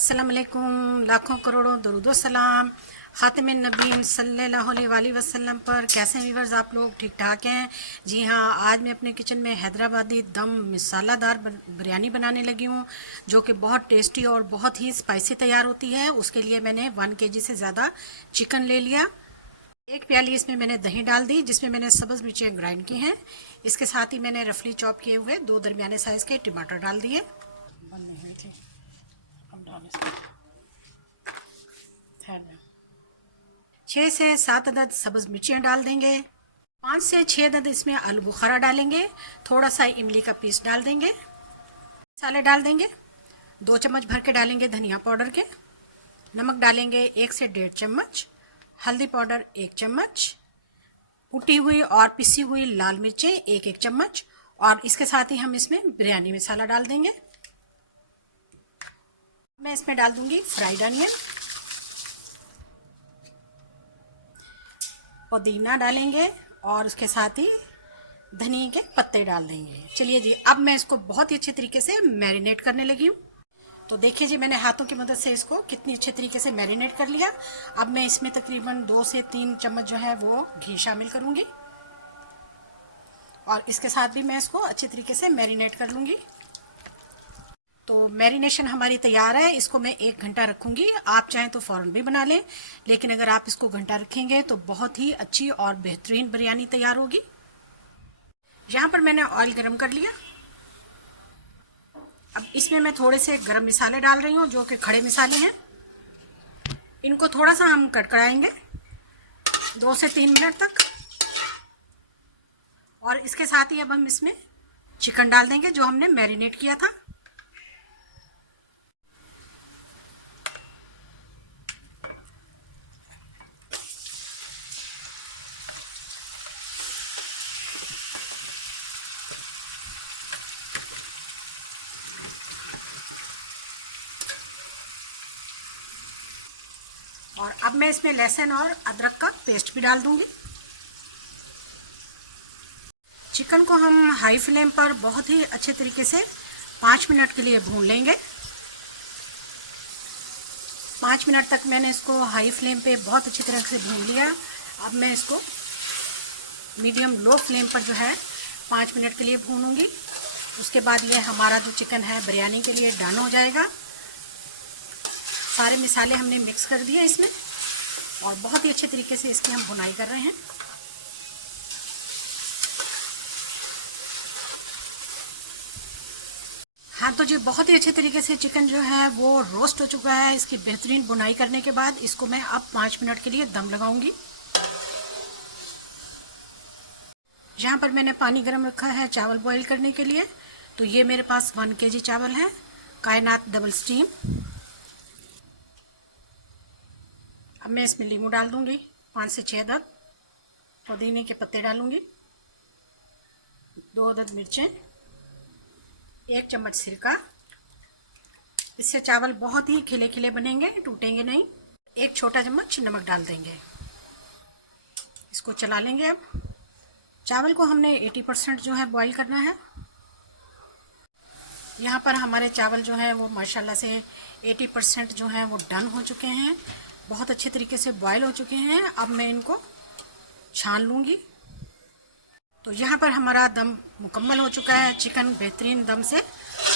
अस्सलाम वालेकुम, लाखों करोड़ों दरूदो सलाम ख़ातिमुन नबीय्यीन सल्लल्लाहु अलैहि वसल्लम पर। कैसे हैं व्यूअर्स, आप लोग ठीक ठाक हैं? जी हाँ, आज मैं अपने किचन में हैदराबादी दम मसालादार बिरयानी बनाने लगी हूँ, जो कि बहुत टेस्टी और बहुत ही स्पाइसी तैयार होती है। उसके लिए मैंने 1 kg से ज़्यादा चिकन ले लिया। 1 प्याली इसमें मैंने दही डाल दी, जिसमें मैंने सब्ज़ मिर्चें ग्राइंड की हैं। इसके साथ ही मैंने रफली चॉप किए हुए 2 दरमियाने साइज़ के टमाटर डाल दिए। बंद नहीं हुई थी, अब डाल इसमें 6 से 7 अदद सब्ज़ मिर्चियाँ डाल देंगे। 5 से 6 अदद इसमें आलू बुखारा डालेंगे। थोड़ा सा इमली का पीस डाल देंगे। मसाले डाल देंगे। 2 चम्मच भर के डालेंगे धनिया पाउडर के। नमक डालेंगे 1 से 1.5 चम्मच। हल्दी पाउडर 1 चम्मच। कुटी हुई और पिसी हुई लाल मिर्चें 1-1 चम्मच। और इसके साथ ही हम इसमें बिरयानी मसाला डाल देंगे। मैं इसमें डाल दूंगी फ्राइड अनियन, पुदीना डालेंगे और उसके साथ ही धनिया के पत्ते डाल देंगे। चलिए जी, अब मैं इसको बहुत ही अच्छे तरीके से मैरिनेट करने लगी हूँ। तो देखिए जी, मैंने हाथों की मदद से इसको कितनी अच्छे तरीके से मैरिनेट कर लिया। अब मैं इसमें तकरीबन 2 से 3 चम्मच जो है वो घी शामिल करूँगी और इसके साथ भी मैं इसको अच्छे तरीके से मैरिनेट कर लूँगी। तो मैरिनेशन हमारी तैयार है। इसको मैं 1 घंटा रखूंगी। आप चाहें तो फ़ौरन भी बना लें, लेकिन अगर आप इसको घंटा रखेंगे तो बहुत ही अच्छी और बेहतरीन बिरयानी तैयार होगी। यहाँ पर मैंने ऑयल गरम कर लिया। अब इसमें मैं थोड़े से गरम मसाले डाल रही हूँ, जो कि खड़े मसाले हैं। इनको थोड़ा सा हम कड़कड़ाएंगे 2 से 3 मिनट तक। और इसके साथ ही अब हम इसमें चिकन डाल देंगे जो हमने मैरिनेट किया था। और अब मैं इसमें लहसुन और अदरक का पेस्ट भी डाल दूंगी। चिकन को हम हाई फ्लेम पर बहुत ही अच्छे तरीके से 5 मिनट के लिए भून लेंगे। 5 मिनट तक मैंने इसको हाई फ्लेम पे बहुत अच्छी तरह से भून लिया। अब मैं इसको मीडियम लो फ्लेम पर जो है 5 मिनट के लिए भूनूंगी। उसके बाद ये हमारा जो चिकन है बिरयानी के लिए डन हो जाएगा। सारे मसाले हमने मिक्स कर दिए इसमें और बहुत ही अच्छे तरीके से इसकी हम भुनाई कर रहे हैं। हाँ तो जी, बहुत ही अच्छे तरीके से चिकन जो है वो रोस्ट हो चुका है। इसकी बेहतरीन भुनाई करने के बाद इसको मैं अब 5 मिनट के लिए दम लगाऊंगी। यहाँ पर मैंने पानी गर्म रखा है चावल बॉईल करने के लिए। तो ये मेरे पास 1 kg चावल है, कायनात डबल स्टीम। अब मैं इसमें नींबू डाल दूंगी, 5 से 6 अदद। पुदीने के पत्ते डालूंगी, 2 अदद मिर्चें, 1 चम्मच सिरका। इससे चावल बहुत ही खिले खिले बनेंगे, टूटेंगे नहीं। 1 छोटा चम्मच नमक डाल देंगे। इसको चला लेंगे। अब चावल को हमने 80% जो है बॉईल करना है। यहाँ पर हमारे चावल जो है वो माशाल्लाह से 80% जो है वो डन हो चुके हैं, बहुत अच्छे तरीके से बॉईल हो चुके हैं। अब मैं इनको छान लूँगी। तो यहाँ पर हमारा दम मुकम्मल हो चुका है, चिकन बेहतरीन दम से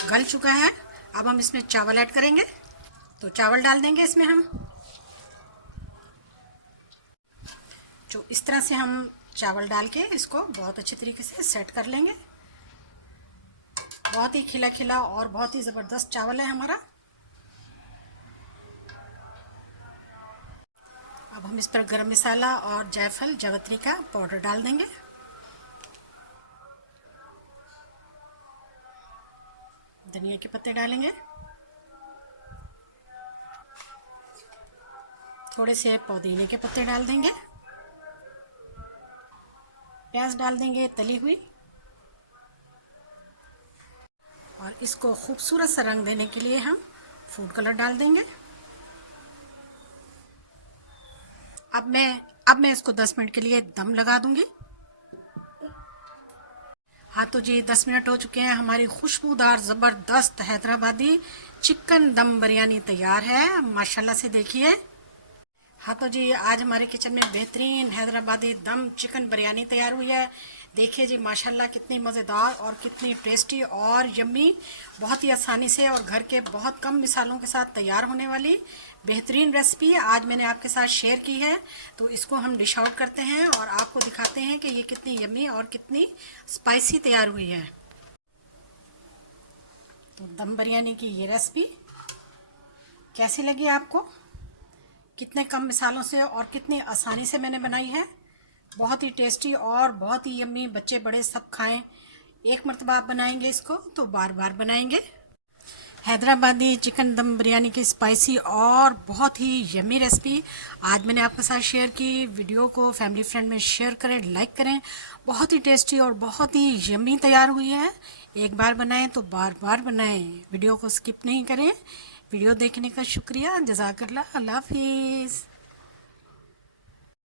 गल चुका है। अब हम इसमें चावल ऐड करेंगे। तो चावल डाल देंगे इसमें हम। जो इस तरह से हम चावल डाल के इसको बहुत अच्छे तरीके से सेट कर लेंगे। बहुत ही खिला खिला और बहुत ही ज़बरदस्त चावल है हमारा। अब हम इस पर गरम मसाला और जायफल जावित्री का पाउडर डाल देंगे। धनिया के पत्ते डालेंगे, थोड़े से पुदीने के पत्ते डाल देंगे, प्याज डाल देंगे तली हुई, और इसको खूबसूरत सा रंग देने के लिए हम फूड कलर डाल देंगे। अब मैं इसको 10 मिनट के लिए दम लगा दूंगी। हाँ तो जी 10 मिनट हो चुके हैं, हमारी खुशबूदार ज़बरदस्त हैदराबादी चिकन दम बिरयानी तैयार है। माशाल्लाह से देखिए। हाँ तो जी आज हमारे किचन में बेहतरीन हैदराबादी दम चिकन बिरयानी तैयार हुई है। देखिए जी माशाल्लाह कितनी मज़ेदार और कितनी टेस्टी और यम्मी, बहुत ही आसानी से और घर के बहुत कम मिसालों के साथ तैयार होने वाली बेहतरीन रेसिपी आज मैंने आपके साथ शेयर की है। तो इसको हम डिश आउट करते हैं और आपको दिखाते हैं कि ये कितनी यम्मी और कितनी स्पाइसी तैयार हुई है। तो दम बिरयानी की ये रेसिपी कैसी लगी आपको? कितने कम मिसालों से और कितनी आसानी से मैंने बनाई है। बहुत ही टेस्टी और बहुत ही यम्मी, बच्चे बड़े सब खाएं। एक मरतबा आप बनाएंगे इसको तो बार बार बनाएंगे। हैदराबादी चिकन दम बिरयानी की स्पाइसी और बहुत ही यम्मी रेसिपी आज मैंने आपके साथ शेयर की। वीडियो को फैमिली फ्रेंड में शेयर करें, लाइक करें। बहुत ही टेस्टी और बहुत ही यम्मी तैयार हुई है। एक बार बनाएं तो बार बार बनाएं। वीडियो को स्किप नहीं करें। वीडियो देखने का शुक्रिया। जज़ाकल्लाह। अल्लाह हाफिज़।